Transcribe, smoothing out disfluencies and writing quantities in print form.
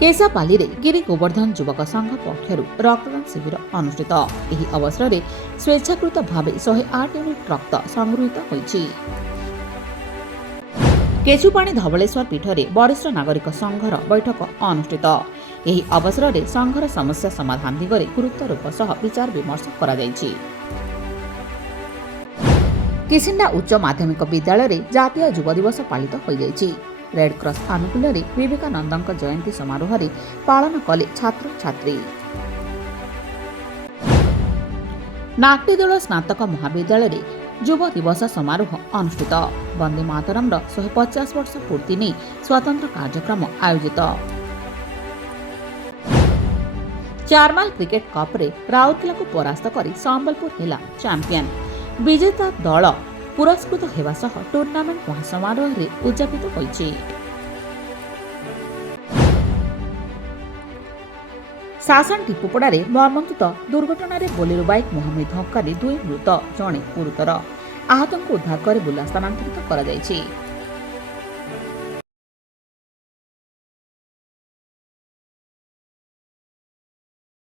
केशापाली गिरी गोवर्धन युवक संघ पक्षर रक्तदान शिविर अनुष्ठित। ଏହି ଅବସରରେ ସ୍ୱେଚ୍ଛାକୃତ ଭାବେ 108 ୟୁନିଟ୍ ରକ୍ତ ସଂଗୃହୀତ ହୋଇଛି। କେଶୁପାଣି ଧବଳେଶ୍ୱର ପୀଠରେ ବରିଷ୍ଠ ନାଗରିକ ସଂଘର ବୈଠକ ଅନୁଷ୍ଠିତ। ଏହି ଅବସରରେ ସଂଘର ସମସ୍ୟା ସମାଧାନ ଦିଗରେ ଗୁରୁତ୍ୱାରୋପ ସହ ବିଚାର ବିମର୍ଶ କରାଯାଇଛି। କିସିଣ୍ଡା ଉଚ୍ଚ ମାଧ୍ୟମିକ ବିଦ୍ୟାଳୟରେ ଜାତୀୟ ଯୁବ ଦିବସ ପାଳିତ ହୋଇଯାଇଛି। ରେଡ୍କ୍ରସ୍ ଆନୁକୂଲ୍ୟରେ ବିବେକାନନ୍ଦଙ୍କ ଜୟନ୍ତୀ ସମାରୋହରେ ପାଳନ କଲେ ଛାତ୍ରଛାତ୍ରୀ। ନାକ୍ଟିଦୋଳ ସ୍ନାତକ ମହାବିଦ୍ୟାଳୟରେ ଯୁବ ଦିବସ ସମାରୋହ ଅନୁଷ୍ଠିତ। ବନ୍ଦେ ମାତରମ୍ର 150 ବର୍ଷ ପୂର୍ତ୍ତି ନେଇ ସ୍ୱତନ୍ତ୍ର କାର୍ଯ୍ୟକ୍ରମ ଆୟୋଜିତ। ଚାରମାଲ କ୍ରିକେଟ କପ୍ରେ ରାଉରକେଲାକୁ ପରାସ୍ତ କରି ସମ୍ବଲପୁର ହେଲା ଚାମ୍ପିୟନ୍। ବିଜେତା ଦଳ ପୁରସ୍କୃତ ହେବା ସହ ଟୁର୍ଣ୍ଣାମେଣ୍ଟ ମହାସମାରୋହରେ ଉଦ୍ଯାପିତ ହୋଇଛି। ଶାସନ ଟିପୁପଡ଼ାରେ ମର୍ମନ୍ତୁଦ ଦୁର୍ଘଟଣାରେ ବୋଲେରୋ ବାଇକ୍ ମୁହାଁମୁହିଁ ଧକ୍କାରେ 2 ମୃତ, ଜଣେ ଗୁରୁତର। ଆହତଙ୍କୁ ଉଦ୍ଧାର କରି ବୁର୍ଲା ସ୍ଥାନାନ୍ତରିତ କରାଯାଇଛି।